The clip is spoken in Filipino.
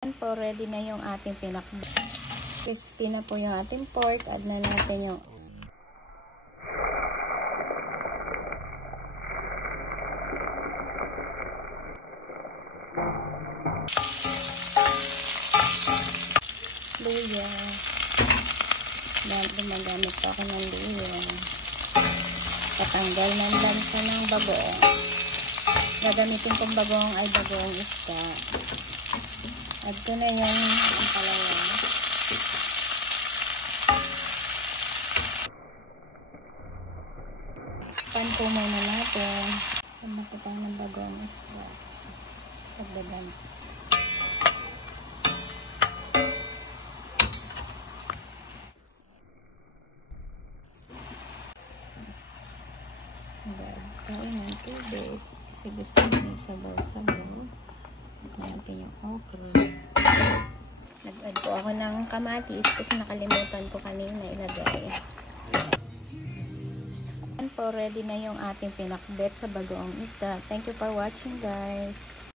Yan po, ready na yung ating pinakbet. Crispy na po yung ating pork. Add na natin yung luya. Gumagamit po ako ng luya. Patanggal ng lansa ng bagoong. Gagamitin kong bagoong ay bagoong isda. Add ko na yung palaya. Pan po muna natin. Pamapitang ng bagoong isda. Pagdagan. Kain ng tubig. Kasi gusto namin sabaw-sabaw. Natin yung okra. Nag-add po ako ng kamatis kasi nakalimutan ko kanina ilagay. Yan po, ready na yung ating pinakbet sa bagoong isda. Thank you for watching, guys.